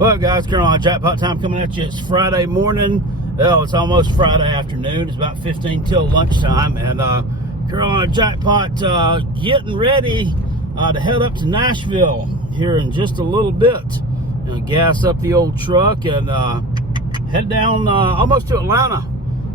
Well, guys, Carolina Jackpot time coming at you. It's Friday morning. Well, it's almost Friday afternoon. It's about 15 till lunchtime. And Carolina Jackpot getting ready to head up to Nashville here in just a little bit. Gas up the old truck and head down almost to Atlanta.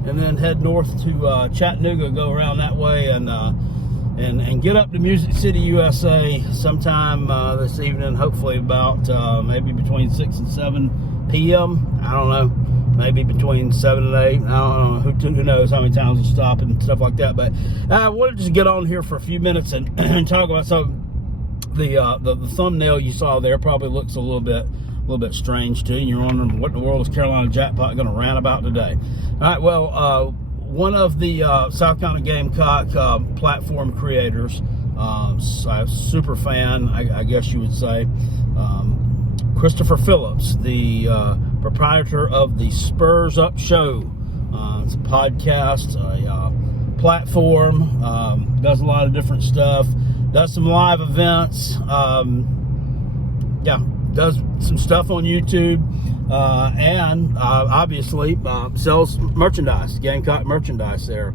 And then head north to Chattanooga, go around that way, and get up to Music City, USA sometime this evening, hopefully about maybe between 6 and 7 p.m. I don't know, maybe between 7 and 8. I don't know, who knows how many times we'll stop and stuff like that. But I wanted to just get on here for a few minutes and talk about the thumbnail you saw there probably looks a little bit strange to you, and you're wondering what in the world is Carolina Jackpot going to rant about today. All right, well, one of the South Carolina Gamecock platform creators, a super fan, I guess you would say, Christopher Phillips, the proprietor of the Spurs Up Show. It's a podcast, a platform, does a lot of different stuff, does some live events, does some stuff on YouTube, and obviously sells merchandise, Gamecock merchandise there,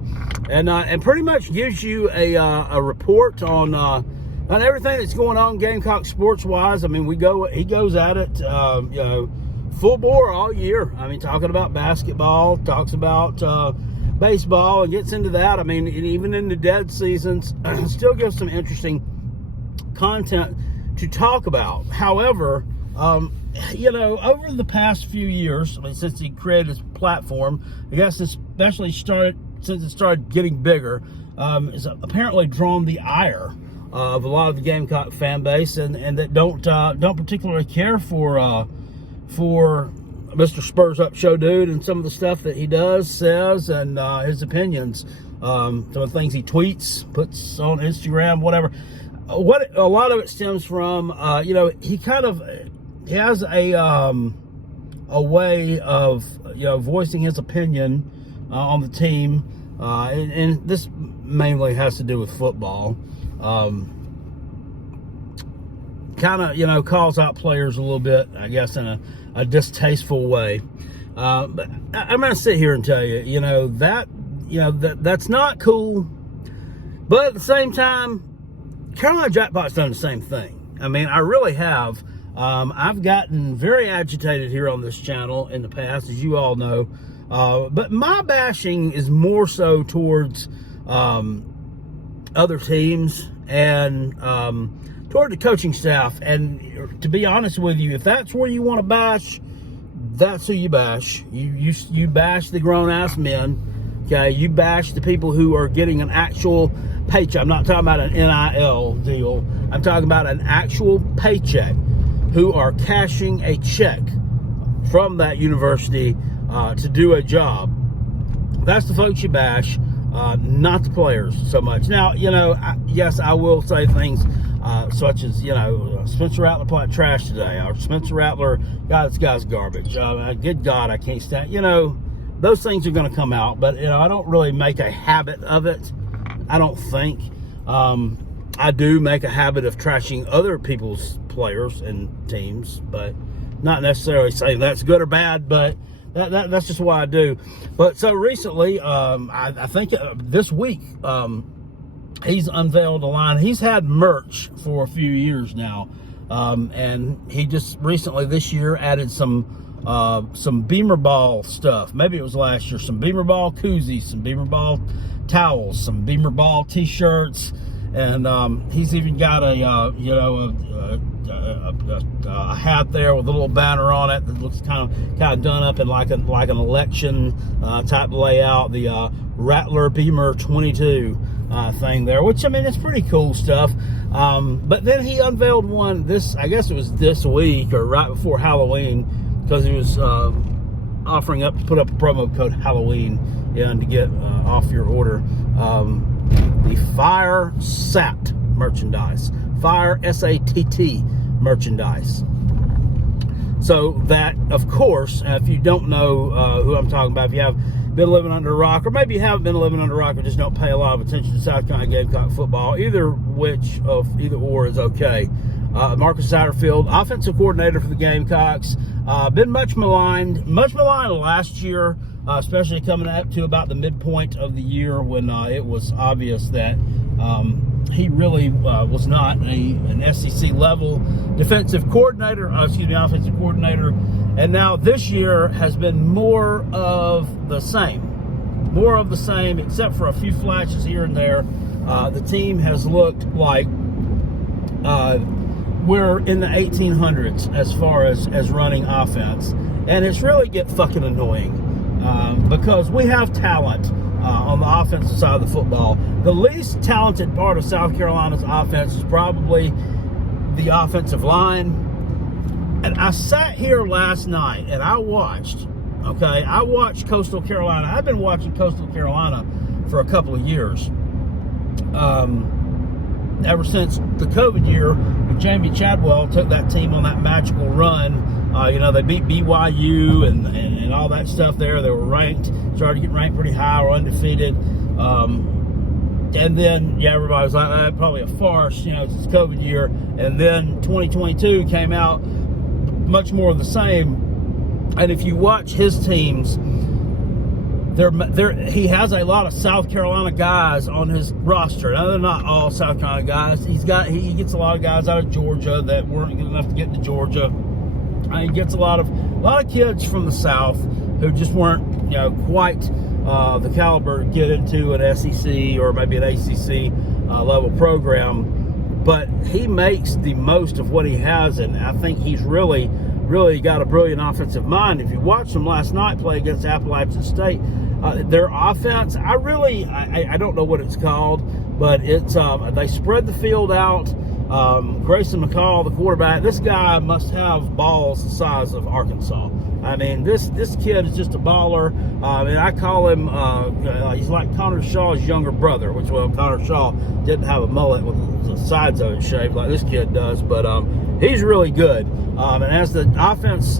and pretty much gives you a report on everything that's going on Gamecock sports wise. I mean, he goes at it, full bore all year. I mean, talking about basketball, talks about baseball, and gets into that. I mean, even in the dead seasons, still gives some interesting content to talk about. However, over the past few years, I mean, since he created his platform, I guess especially since it started getting bigger, it's apparently drawn the ire of a lot of the Gamecock fan base, and that don't particularly care for Mr. Spurs Up Show dude and some of the stuff that he does, says, and his opinions, some of the things he tweets, puts on Instagram, whatever. What a lot of it stems from, he has a way of voicing his opinion on the team, and this mainly has to do with football. Calls out players a little bit, I guess, in a distasteful way. But I'm going to sit here and tell you, that's not cool. But at the same time, Carolina Jackpot's done the same thing. I mean, I really have. I've gotten very agitated here on this channel in the past, as you all know. But my bashing is more so towards other teams and toward the coaching staff. And to be honest with you, if that's where you want to bash, that's who you bash. You bash the grown-ass men. Okay, you bash the people who are getting an actual paycheck. I'm not talking about an NIL deal. I'm talking about an actual paycheck, who are cashing a check from that university to do a job. That's the folks you bash, not the players so much. Now, yes, I will say things such as, Spencer Rattler played trash today, or Spencer Rattler, God, this guy's garbage. Good God, I can't stand, those things are going to come out, but, I don't really make a habit of it. I don't think. I do make a habit of trashing other people's players and teams, but not necessarily saying that's good or bad, but that's just what I do. But so recently, I think this week, he's unveiled a line. He's had merch for a few years now, and he just recently this year added some Beamer Ball stuff. Maybe it was last year. Some Beamer Ball koozies, some Beamer Ball towels, some Beamer Ball t-shirts, and he's even got a hat there with a little banner on it that looks kind of done up in like an election type layout. The Rattler Beamer 22 thing there, which, I mean, it's pretty cool stuff. But then he unveiled one I guess it was this week or right before Halloween, because he was offering up to put up a promo code Halloween to get off your order. The Fire SAT merchandise, Fire SATT merchandise. So that, of course, if you don't know who I'm talking about, if you have been living under a rock, or maybe you haven't been living under a rock, or just don't pay a lot of attention to South Carolina Gamecock football, either or is okay. Marcus Satterfield, offensive coordinator for the Gamecocks. Been much maligned last year, especially coming up to about the midpoint of the year when it was obvious that he really was not an SEC level offensive coordinator. And now this year has been more of the same, except for a few flashes here and there. The team has looked like we're in the 1800s as far as running offense. And it's really get fucking annoying because we have talent on the offensive side of the football. The least talented part of South Carolina's offense is probably the offensive line. And I sat here last night and I watched Coastal Carolina. I've been watching Coastal Carolina for a couple of years. Ever since the COVID year, Jamie Chadwell took that team on that magical run. They beat BYU and all that stuff there. They were started to get ranked pretty high, or undefeated. And then, everybody was like, probably a farce, it's COVID year. And then 2022 came out, much more of the same. And if you watch his teams, he has a lot of South Carolina guys on his roster. Now, they're not all South Carolina guys. He gets a lot of guys out of Georgia that weren't good enough to get to Georgia. He gets a lot of kids from the South who just weren't quite the caliber to get into an SEC or maybe an ACC level program. But he makes the most of what he has, and I think he's really got a brilliant offensive mind. If you watched them last night play against Appalachian State, their offense, I don't know what it's called, but it's they spread the field out. Grayson McCall, the quarterback, this guy must have balls the size of Arkansas. I mean, this kid is just a baller. And I call him, he's like Connor Shaw's younger brother, Connor Shaw didn't have a mullet with the sides of it shaved like this kid does, but he's really good. And as the offense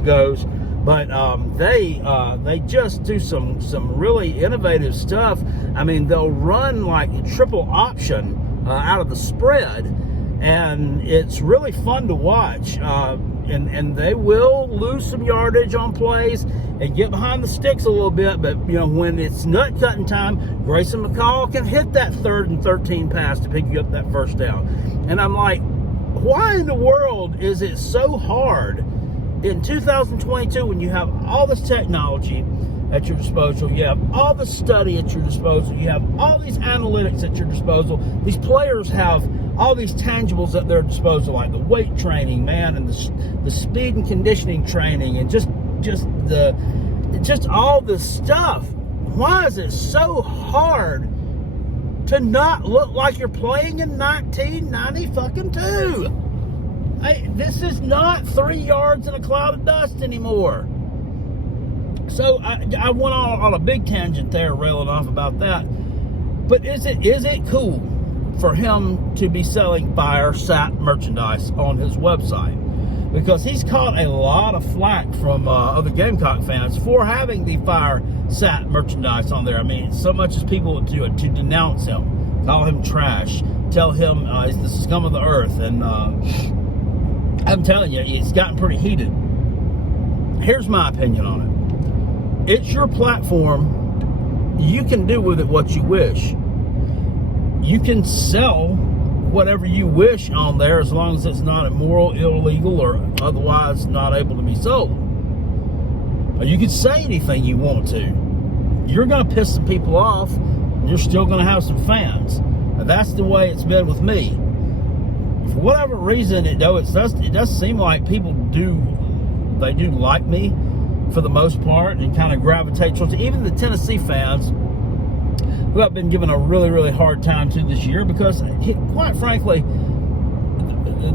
goes. But they just do some really innovative stuff. I mean, they'll run like triple option out of the spread, and it's really fun to watch. And they will lose some yardage on plays and get behind the sticks a little bit. But when it's nut cutting time, Grayson McCall can hit that 3rd and 13 pass to pick you up that first down. And I'm like, why in the world is it so hard in 2022 when you have all this technology at your disposal, you have all the study at your disposal, you have all these analytics at your disposal, these players have all these tangibles at their disposal, like the weight training, man, and the speed and conditioning training, and just all this stuff. Why is it so hard to not look like you're playing in 1992? This is not 3 yards in a cloud of dust anymore. So I went on a big tangent there, railing off about that. But is it cool for him to be selling Fire Sat merchandise on his website? Because he's caught a lot of flack from other Gamecock fans for having the Fire Sat merchandise on there. I mean, so much as people to denounce him, call him trash, tell him he's the scum of the earth, and I'm telling you, it's gotten pretty heated. Here's my opinion on it. It's your platform. You can do with it what you wish. You can sell whatever you wish on there as long as it's not immoral, illegal, or otherwise not able to be sold. Or you can say anything you want to. You're going to piss some people off, and you're still going to have some fans. And that's the way it's been with me. For whatever reason, it does seem like people do like me for the most part, and kind of gravitate towards it. Even the Tennessee fans, who I've been given a really, really hard time to this year, because quite frankly,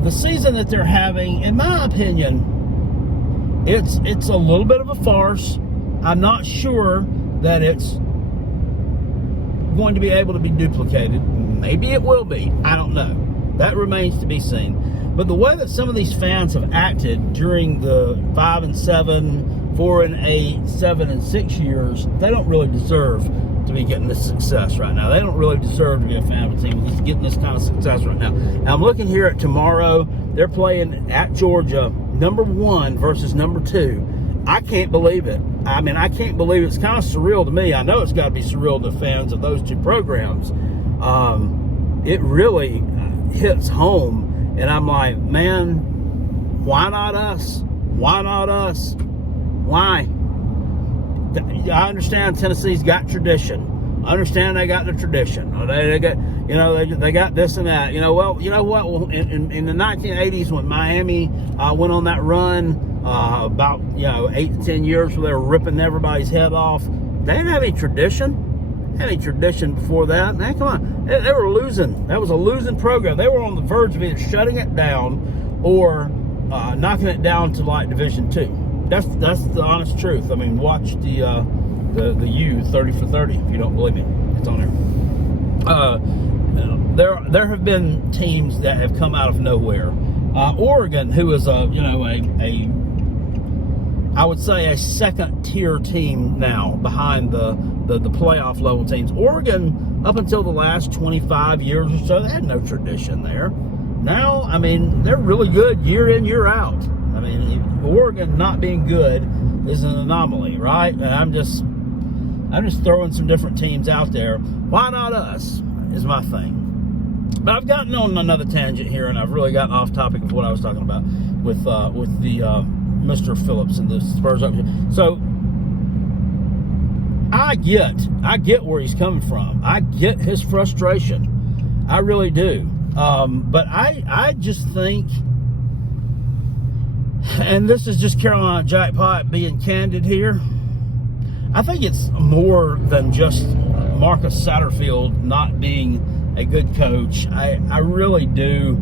the season that they're having, in my opinion, it's a little bit of a farce. I'm not sure that it's going to be able to be duplicated. Maybe it will be. I don't know. That remains to be seen. But the way that some of these fans have acted during the 5-7, 4-8, 7-6 years, they don't really deserve to be getting this success right now. They don't really deserve to be a fan of a team that's getting this kind of success right now. And I'm looking here at tomorrow. They're playing at Georgia, number 1 versus number 2. I can't believe it. I mean, I can't believe it. It's kind of surreal to me. I know it's got to be surreal to fans of those two programs. It really hits home. And I'm like, man, why not us? Why not us? Why? I understand Tennessee's got tradition. I understand they got the tradition. They got, you know, they got this and that. You know, well, you know what? Well, in the 1980s when Miami went on that run, about 8 to 10 years where they were ripping everybody's head off, they didn't have any tradition. Any tradition before that. Man, come on, they were losing. That was a losing program. They were on the verge of either shutting it down or knocking it down to like Division II. That's the honest truth. I mean, watch the U 30 for 30 if you don't believe me. It's on there. There have been teams that have come out of nowhere. Oregon, who is I would say a second tier team now behind the playoff level teams. Oregon, up until the last 25 years or so, they had no tradition there. Now, I mean, they're really good year in, year out. I mean, Oregon not being good is an anomaly, right? And I'm just throwing some different teams out there. Why not us is my thing. But I've gotten on another tangent here, and I've really gotten off topic of what I was talking about with the Mr. Phillips and the Spurs Up Show. So I get where he's coming from. I get his frustration. I really do. But I just think, and this is just Carolina Jackpot being candid here, I think it's more than just Marcus Satterfield not being a good coach. I really do.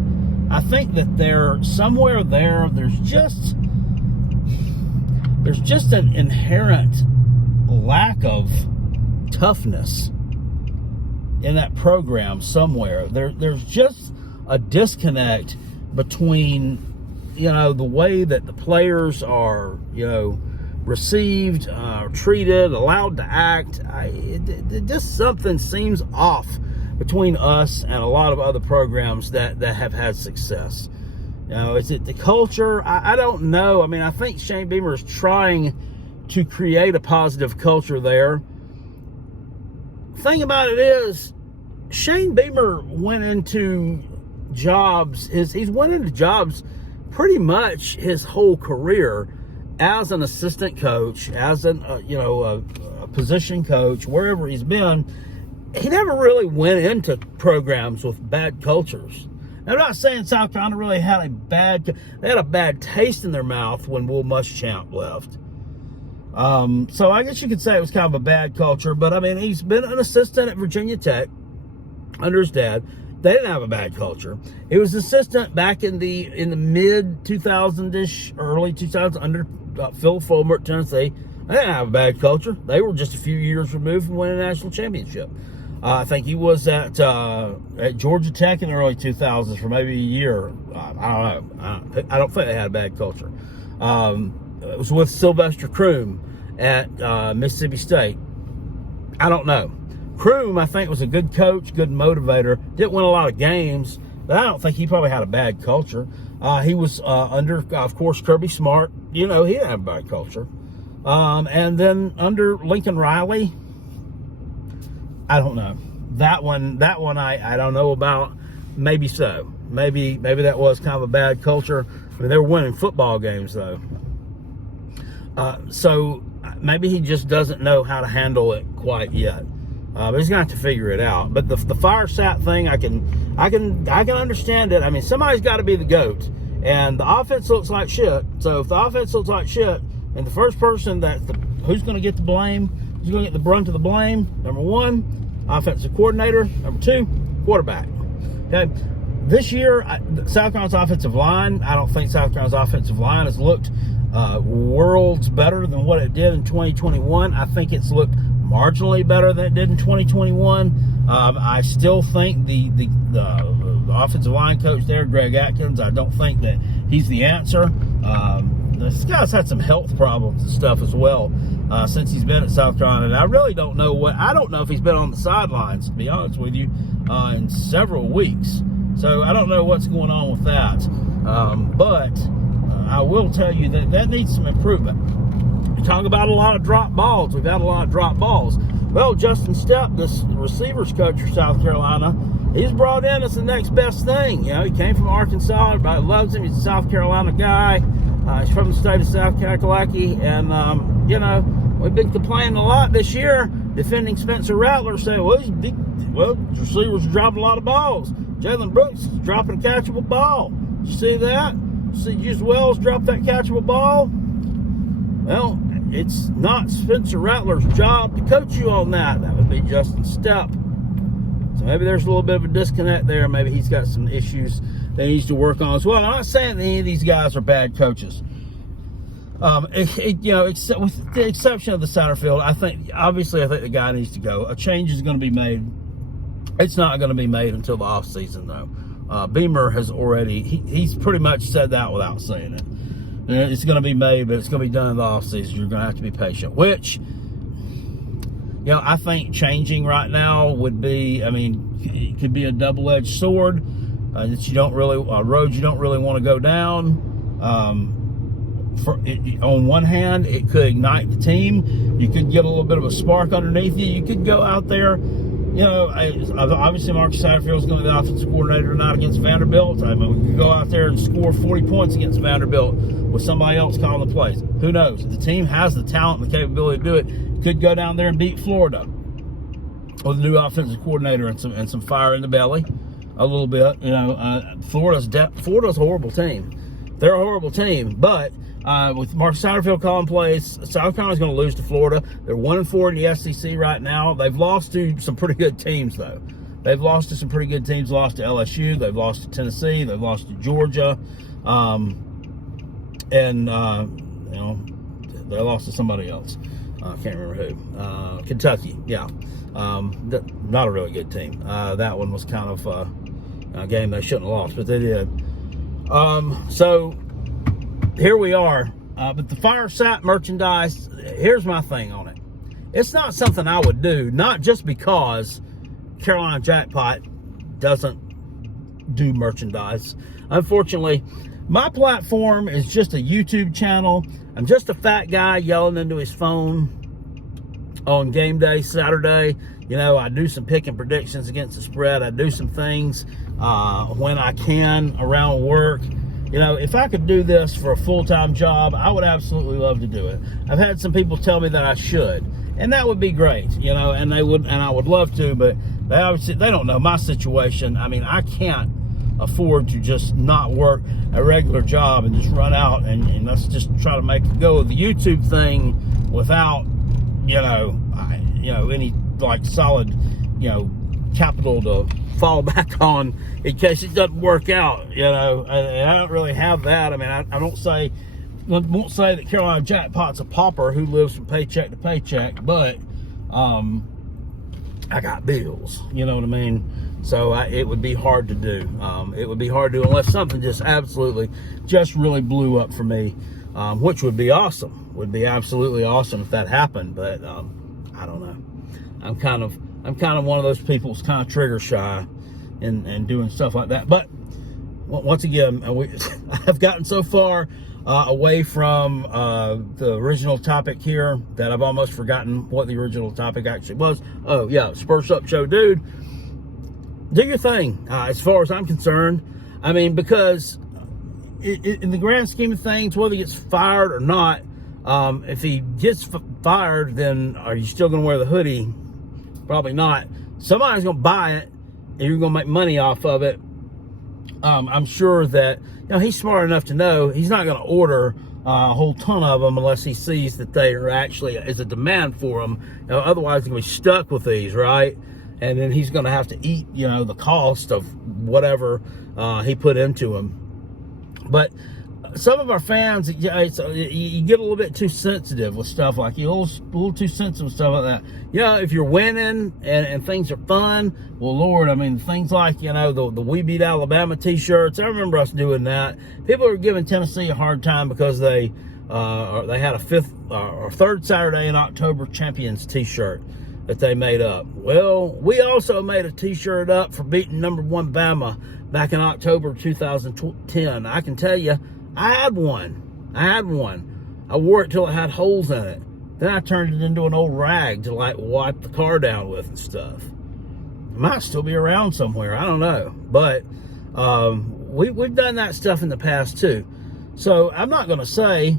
I think that somewhere there's just an inherent lack of toughness in that program somewhere. There's just a disconnect between, the way that the players are, received, treated, allowed to act. Just something seems off between us and a lot of other programs that have had success. Is it the culture? I don't know. I mean, I think Shane Beamer is trying to create a positive culture there. Thing about it is, Shane Beamer went into jobs. He's went into jobs pretty much his whole career as an assistant coach, as a position coach, wherever he's been. He never really went into programs with bad cultures. Now, I'm not saying South Carolina really had they had a bad taste in their mouth when Will Muschamp left. So I guess you could say it was kind of a bad culture, but I mean, he's been an assistant at Virginia Tech under his dad. They didn't have a bad culture. He was assistant back in the mid 2000-ish, early 2000s under Phil Fulmer at Tennessee. They didn't have a bad culture. They were just a few years removed from winning a national championship. I think he was at Georgia Tech in the early 2000s for maybe a year. I don't know. I don't think they had a bad culture. It was with Sylvester Croom at Mississippi State. I don't know. Croom, I think, was a good coach, good motivator. Didn't win a lot of games, but I don't think he probably had a bad culture. He was under, of course, Kirby Smart. He didn't have a bad culture. And then under Lincoln Riley, I don't know. That one I don't know about. Maybe so. Maybe that was kind of a bad culture. I mean, they were winning football games, though. So maybe he just doesn't know how to handle it quite yet. But he's going to have to figure it out. But the fire sat thing, I can understand it. I mean, somebody's got to be the GOAT. And the offense looks like shit. So if the offense looks like shit, and the first person who's going to get the blame, who's going to get the brunt of the blame, number one, offensive coordinator. Number two, quarterback. Okay. This year, South Carolina's offensive line, I don't think South Carolina's offensive line has looked worlds better than what it did in 2021. I think it's looked marginally better than it did in 2021. I still think the offensive line coach there, Greg Atkins, I don't think that he's the answer. This guy's had some health problems and stuff as well. since he's been at South Carolina. And I really don't know if he's been on the sidelines, to be honest with you, in several weeks. So I don't know what's going on with that. But I will tell you that needs some improvement. We talk about a lot of drop balls. We've had a lot of drop balls. Well, Justin Stepp, this receivers coach for South Carolina, he's brought in as the next best thing. You know, he came from Arkansas. Everybody loves him. He's a South Carolina guy. He's from the state of South Kakalaki. And, you know, we've been complaining a lot this year, defending Spencer Rattler, saying, well, receivers are dropping a lot of balls. Jalen Brooks is dropping a catchable ball. You see that? See Juice Wells drop that catchable ball? Well, it's not Spencer Rattler's job to coach you on that. That would be Justin Stepp. So maybe there's a little bit of a disconnect there. Maybe he's got some issues that he needs to work on as well. I'm not saying that any of these guys are bad coaches. You know, except with the exception of the Satterfield, I think the guy needs to go. A change is going to be made. It's not going to be made until the offseason, though. Beamer has already, he's pretty much said that without saying it. It's going to be made, but it's going to be done in the offseason. You're going to have to be patient, which, you know, I think changing right now would be, I mean, it could be a double-edged sword that you don't really, a road you don't really want to go down. On one hand, it could ignite the team. You could get a little bit of a spark underneath you. You could go out there. You know, obviously Marcus Satterfield is going to be the offensive coordinator tonight against Vanderbilt. I mean, we could go out there and score 40 points against Vanderbilt with somebody else calling the plays. Who knows? The team has the talent and the capability to do it. Could go down there and beat Florida with a new offensive coordinator and some fire in the belly a little bit. You know, Florida's a horrible team. They're a horrible team, but with Marcus Satterfield calling plays, South Carolina's going to lose to Florida. They're 1-4 in the SEC right now. They've lost to some pretty good teams, though. They've lost to some pretty good teams. Lost to LSU. They've lost to Tennessee. They've lost to Georgia. You know, they lost to somebody else. I can't remember who. Kentucky, yeah. Not a really good team. That one was kind of a game they shouldn't have lost, but they did. So here we are. But the Firesat merchandise, here's my thing on it. It's not something I would do, not just because Carolina Jackpot doesn't do merchandise. Unfortunately, my platform is just a YouTube channel. I'm just a fat guy yelling into his phone on game day Saturday. You know, I do some picking predictions against the spread. I do some things when I can around work. You know, if I could do this for a full-time job, I would absolutely love to do it. I've had some people tell me that I should, and that would be great, you know, and I would love to, but they don't know my situation. I mean, I can't afford to just not work a regular job and just run out and let's just try to make a go of the YouTube thing without, any like solid, capital to fall back on in case it doesn't work out, and I don't really have that. I mean, I won't say that Carolina Jackpot's a pauper who lives from paycheck to paycheck, but I got bills, you know what I mean? So it would be hard to do. It would be hard to do unless something just absolutely just really blew up for me, which would be awesome. Would be absolutely awesome if that happened, but I don't know. I'm kind of one of those people who's kind of trigger shy and doing stuff like that. But once again, I've gotten so far away from the original topic here that I've almost forgotten what the original topic actually was. Oh yeah, Spurs Up Show, dude. Do your thing, as far as I'm concerned. I mean, because in the grand scheme of things, whether he gets fired or not, if he gets fired, then are you still going to wear the hoodie? Probably not. Somebody's going to buy it, and you're going to make money off of it. I'm sure that he's smart enough to know he's not going to order a whole ton of them unless he sees that there actually is a demand for them. Otherwise, he's going to be stuck with these, right? And then he's going to have to eat, the cost of whatever he put into them. But some of our fans, you get a little bit too sensitive with stuff like you, a little too sensitive with stuff like that. If you're winning and things are fun, well, Lord, I mean, things like, the We Beat Alabama t-shirts. I remember us doing that. People are giving Tennessee a hard time because they They had a third Saturday in October champions t-shirt that they made up. Well, we also made a t-shirt up for beating number 1 Bama back in October 2010. I can tell you, I had one. I wore it till it had holes in it. Then I turned it into an old rag to like wipe the car down with and stuff. It might still be around somewhere. I don't know. But we've done that stuff in the past too. So I'm not going to say,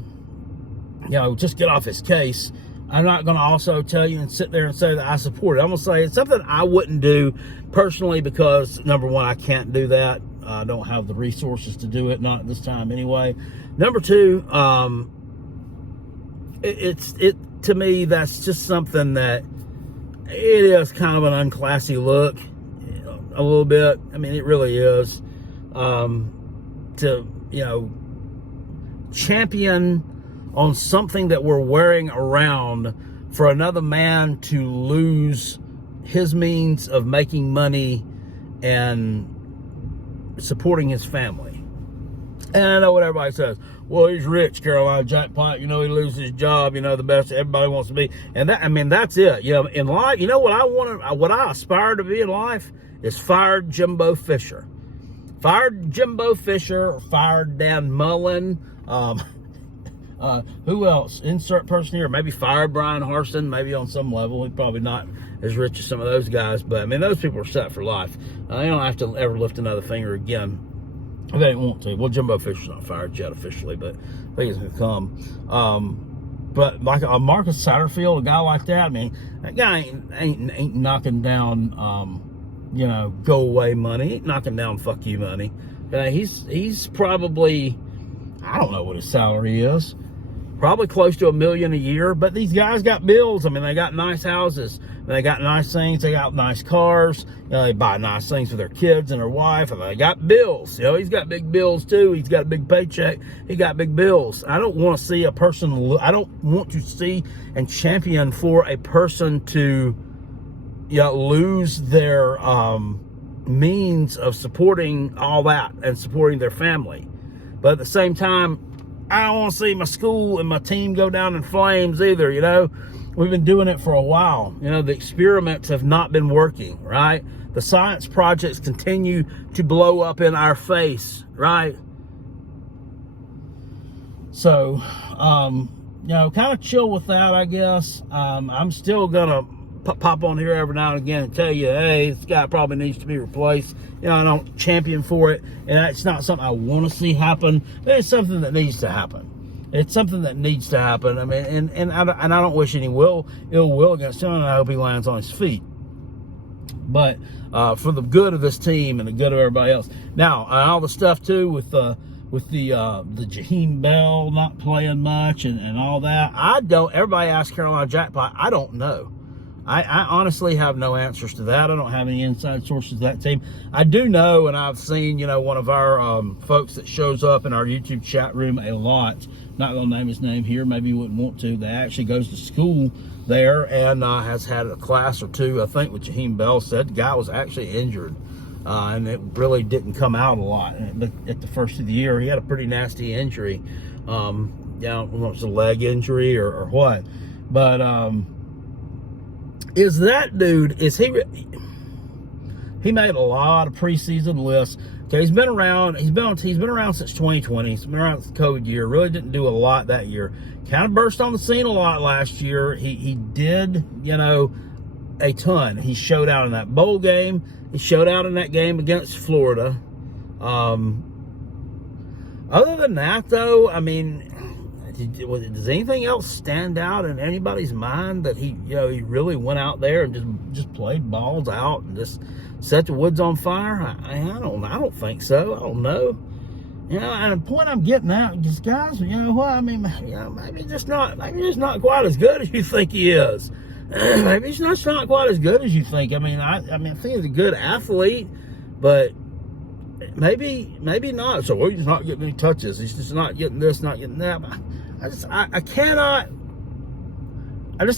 just get off his case. I'm not going to also tell you and sit there and say that I support it. I'm going to say it's something I wouldn't do personally because, number one, I can't do that. I don't have the resources to do it, not at this time anyway. Number two, to me, that's just something that it is kind of an unclassy look, a little bit. I mean, it really is. To, champion on something that we're wearing around for another man to lose his means of making money and supporting his family. And I know what everybody says. Well, he's rich, Carolina Jackpot. He loses his job. The best everybody wants to be. And that's it. In life, what I aspire to be in life is fired Jimbo Fisher. Fired Jimbo Fisher, fired Dan Mullen. Who else? Insert person here. Maybe fired Brian Harston, maybe on some level. He's probably not as rich as some of those guys, but I mean, those people are set for life. They don't have to ever lift another finger again if they want to. Well, Jimbo Fisher's not fired yet officially, but I think it's going to come. But like a Marcus Satterfield, a guy like that, I mean, that guy ain't knocking down, go away money. He ain't knocking down fuck you money. He's probably, I don't know what his salary is. Probably close to $1 million a year, but these guys got bills. I mean, they got nice houses, they got nice things, they got nice cars. They buy nice things for their kids and their wife, and they got bills. He's got big bills too. He's got a big paycheck. He got big bills. I don't want to see a person. I don't want to see and champion for a person to, lose their means of supporting all that and supporting their family. But at the same time, I don't want to see my school and my team go down in flames either, We've been doing it for a while. The experiments have not been working, right? The science projects continue to blow up in our face, right? So, kind of chill with that, I guess. I'm still going to pop on here every now and again and tell you, hey, this guy probably needs to be replaced. I don't champion for it, and it's not something I want to see happen, but it's something that needs to happen. It's something that needs to happen. I mean, and I don't wish any ill will against him, and I hope he lands on his feet. But for the good of this team and the good of everybody else. Now, all the stuff too with the Jaheim Bell not playing much and all that. Everybody asks Carolina Jackpot. I don't know. I honestly have no answers to that. I don't have any inside sources to that team. I do know, and I've seen, one of our folks that shows up in our YouTube chat room a lot. Not going to name his name here. Maybe you wouldn't want to. That actually goes to school there and has had a class or two, I think, what Jaheim Bell said. The guy was actually injured, and it really didn't come out a lot. At the first of the year, he had a pretty nasty injury. I don't know if it was a leg injury or what. But is that dude, he made a lot of preseason lists. Okay, he's been around since 2020. He's been around since the COVID year. Really didn't do a lot that year. Kind of burst on the scene a lot last year. He did, a ton. He showed out in that bowl game. He showed out in that game against Florida. Other than that, though, I mean, does anything else stand out in anybody's mind that he really went out there and just played balls out and just set the woods on fire? I don't think so. I don't know. And the point I'm getting at is, guys, what? I mean, maybe just not quite as good as you think he is. Maybe he's just not quite as good as you think. I mean, I think he's a good athlete, but maybe not. So he's not getting any touches. He's just not getting this, not getting that. I just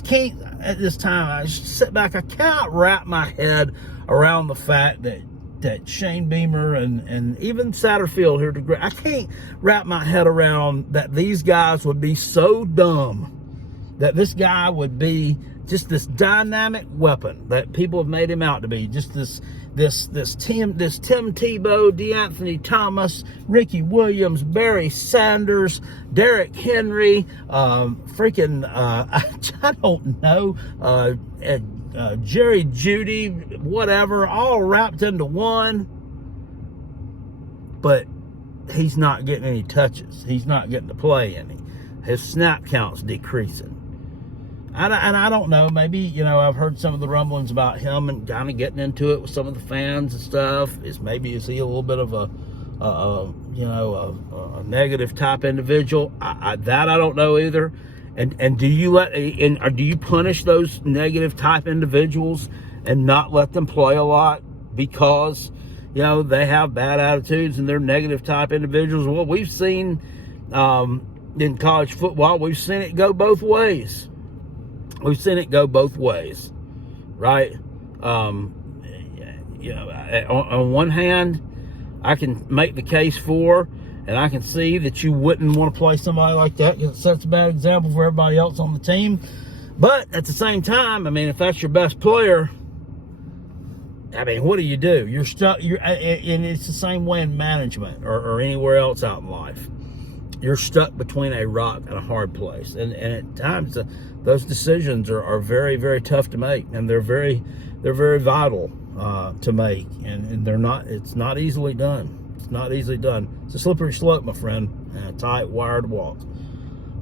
can't at this time. I just sit back. I cannot wrap my head around the fact that that Shane Beamer and even Satterfield here I can't wrap my head around that these guys would be so dumb that this guy would be just this dynamic weapon that people have made him out to be. Just this Tim Tebow, DeAnthony Thomas, Ricky Williams, Barry Sanders, Derrick Henry, I don't know, Jerry Jeudy, whatever, all wrapped into one. But he's not getting any touches. He's not getting to play any. His snap count's decreasing. And I don't know, maybe, I've heard some of the rumblings about him and kind of getting into it with some of the fans and stuff. Is he a little bit of a negative type individual? I don't know either. And do you punish those negative type individuals and not let them play a lot because, they have bad attitudes and they're negative type individuals? Well, we've seen in college football, we've seen it go both ways. We've seen it go both ways, right? On one hand, I can make the case for, and I can see that you wouldn't want to play somebody like that because it sets a bad example for everybody else on the team. But at the same time, if that's your best player, what do? You're stuck. And it's the same way in management or anywhere else out in life. You're stuck between a rock and a hard place, and at times those decisions are very, very tough to make, and they're very vital to make, and they're not. It's not easily done. It's not easily done. It's a slippery slope, my friend, and a tight wire to walk.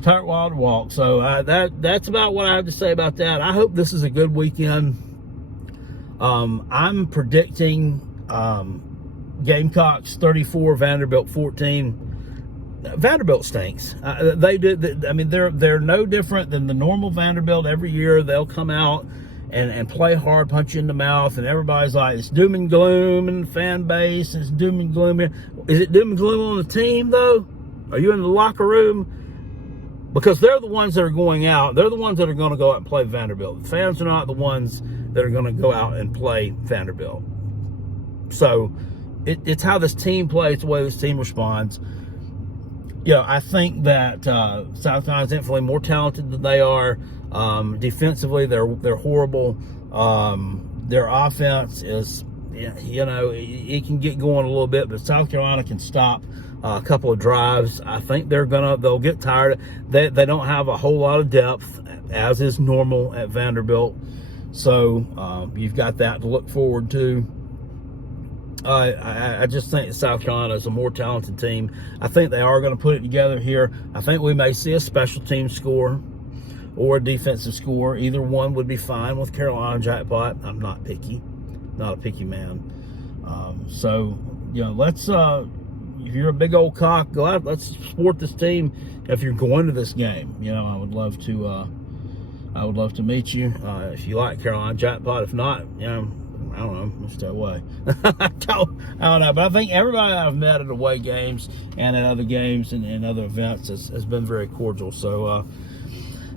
Tight wire to walk. So that's about what I have to say about that. I hope this is a good weekend. I'm predicting Gamecocks 34, Vanderbilt 14. Vanderbilt stinks. They did. They're no different than the normal Vanderbilt. Every year they'll come out and play hard, punch you in the mouth, and everybody's like, it's doom and gloom in the fan base. It's doom and gloom. Is it doom and gloom on the team though? Are you in the locker room? Because they're the ones that are going out. They're the ones that are going to go out and play Vanderbilt. The fans are not the ones that are going to go out and play Vanderbilt. So it's how this team plays, the way this team responds. I think that South Carolina is infinitely more talented than they are. Defensively, they're horrible. Their offense is, it can get going a little bit, but South Carolina can stop a couple of drives. I think they'll get tired. They don't have a whole lot of depth, as is normal at Vanderbilt. So you've got that to look forward to. I just think South Carolina is a more talented team. I think they are going to put it together here. I think we may see a special team score or a defensive score. Either one would be fine with Carolina jackpot. I'm not picky. Not a picky man. Let's, if you're a big old cock, go out. Let's support this team. If you're going to this game, I would love to meet you. If you like Carolina jackpot, if not, I don't know, let's stay away. I don't know, but I think everybody I've met at away games and at other games and other events has been very cordial. So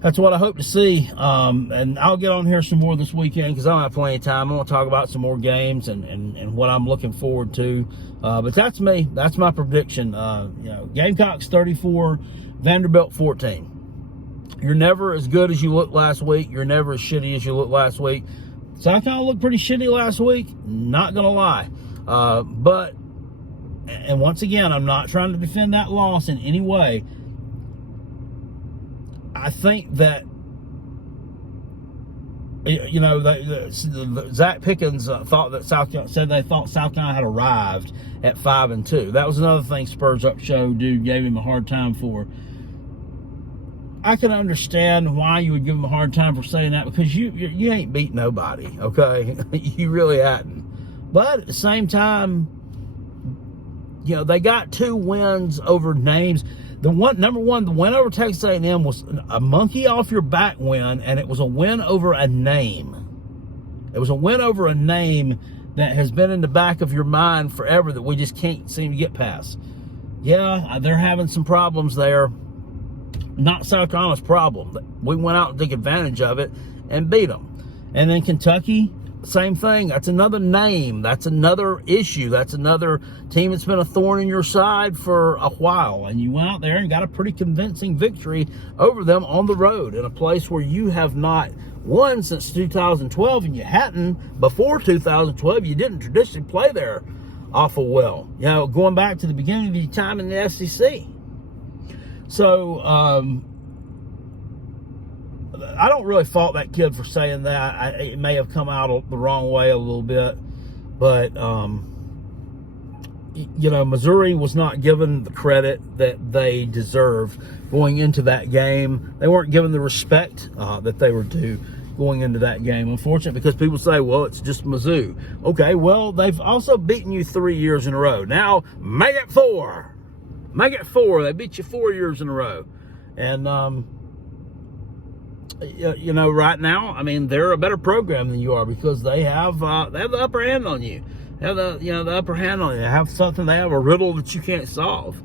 that's what I hope to see. And I'll get on here some more this weekend because I don't have plenty of time. I want to talk about some more games and what I'm looking forward to. But that's me. That's my prediction. Gamecocks 34, Vanderbilt 14. You're never as good as you looked last week. You're never as shitty as you looked last week. South Carolina looked pretty shitty last week, not going to lie. But once again, I'm not trying to defend that loss in any way. I think that, Zach Pickens thought that South Carolina had arrived at 5-2. That was another thing Spurs Up Show dude gave him a hard time for. I can understand why you would give them a hard time for saying that because you ain't beat nobody, okay? You really hadn't. But at the same time, they got 2 wins over names. Number one, the win over Texas A&M was a monkey off your back win, and it was a win over a name. It was a win over a name that has been in the back of your mind forever that we just can't seem to get past. Yeah, they're having some problems there. Not South Carolina's problem. We went out and took advantage of it and beat them. And then Kentucky, same thing. That's another name. That's another issue. That's another team that's been a thorn in your side for a while. And you went out there and got a pretty convincing victory over them on the road in a place where you have not won since 2012, and you hadn't before 2012. You didn't traditionally play there awful well. You know, going back to the beginning of your time in the SEC. So, I don't really fault that kid for saying that. It may have come out the wrong way a little bit, but you know, Missouri was not given the credit that they deserved going into that game. They weren't given the respect that they were due going into that game. Unfortunately, because people say, well, it's just Mizzou. Okay, well, they've also beaten you 3 years in a row. Now, make it 4. Make it 4. They beat you 4 years in a row. And, you know, right now, I mean, they're a better program than you are because they have the upper hand on you. They have the upper hand on you. They have something. They have a riddle that you can't solve.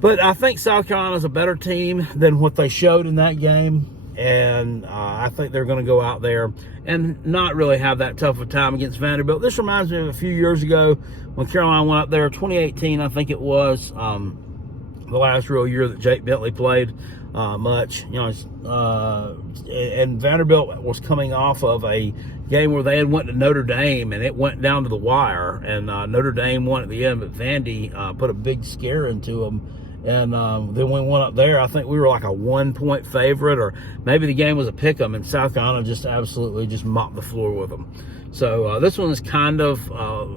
But I think South Carolina's a better team than what they showed in that game. And I think they're going to go out there and not really have that tough a time against Vanderbilt. This reminds me of a few years ago when Carolina went up there, 2018, I think it was, the last real year that Jake Bentley played much. You know, and Vanderbilt was coming off of a game where they had went to Notre Dame, and it went down to the wire. And Notre Dame won at the end, but Vandy put a big scare into them. And then we went up there. I think we were like a 1-point favorite, or maybe the game was a pick 'em, and South Carolina just absolutely just mopped the floor with them. So this one is kind of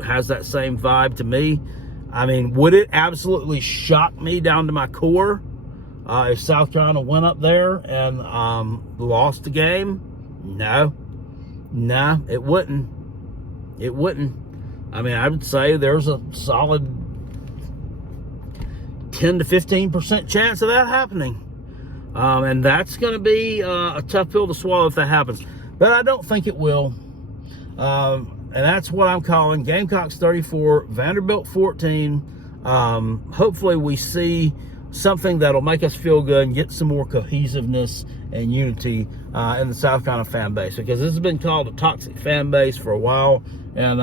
has that same vibe to me. I mean, would it absolutely shock me down to my core if South Carolina went up there and lost the game? No, it wouldn't. It wouldn't. I mean, I would say there's a solid 10 to 15% chance of that happening. And that's going to be a tough pill to swallow if that happens. But I don't think it will. And that's what I'm calling Gamecocks 34, Vanderbilt 14. Hopefully we see something that'll make us feel good and get some more cohesiveness and unity in the South Carolina fan base. Because this has been called a toxic fan base for a while. And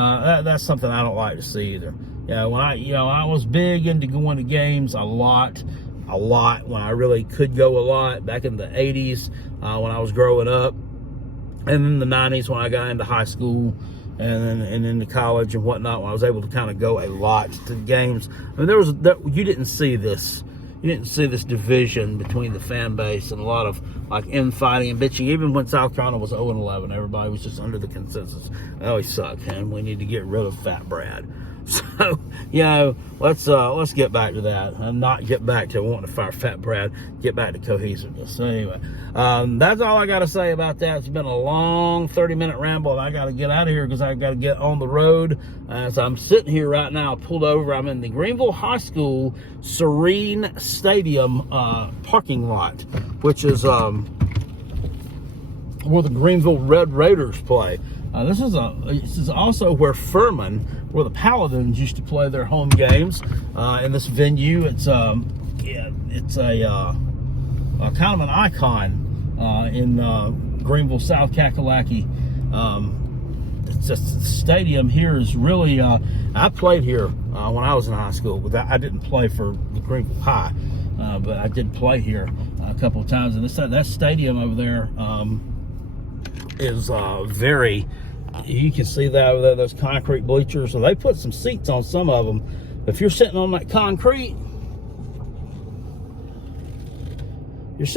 that's something I don't like to see either. Yeah, when I was big into going to games a lot when I really could go a lot back in the 80s when I was growing up, and in the 90s when I got into high school and into college and whatnot, when I was able to kind of go a lot to games. I mean, you didn't see this. You didn't see this division between the fan base and a lot of like infighting and bitching. Even when South Carolina was 0-11, everybody was just under the consensus, oh, he sucked, and we need to get rid of Fat Brad. So, you know, let's get back to that and not get back to wanting to fire Fat Brad, get back to cohesiveness. So anyway, that's all I got to say about that. It's been a long 30-minute ramble, and I got to get out of here because I got to get on the road. So I'm sitting here right now, pulled over. I'm in the Greenville High School Serene Stadium parking lot, which is where the Greenville Red Raiders play. This is also where Furman, where the Paladins used to play their home games in this venue. It's a kind of an icon in Greenville, South Kakalaki. It's just, the stadium here is really. I played here when I was in high school, but I didn't play for the Greenville High, but I did play here a couple of times. And that stadium over there is very. You can see that over there, those concrete bleachers. So they put some seats on some of them. If you're sitting on that concrete, it's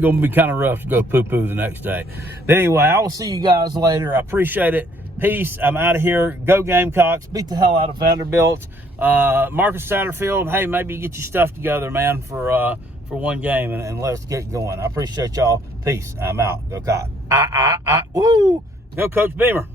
going to be kind of rough to go poo-poo the next day. But anyway, I will see you guys later. I appreciate it. Peace. I'm out of here. Go Gamecocks. Beat the hell out of Vanderbilt. Marcus Satterfield, hey, maybe you get your stuff together, man, for one game and let's get going. I appreciate y'all. Peace. I'm out. Go Cock. Woo! Go Coach Beamer.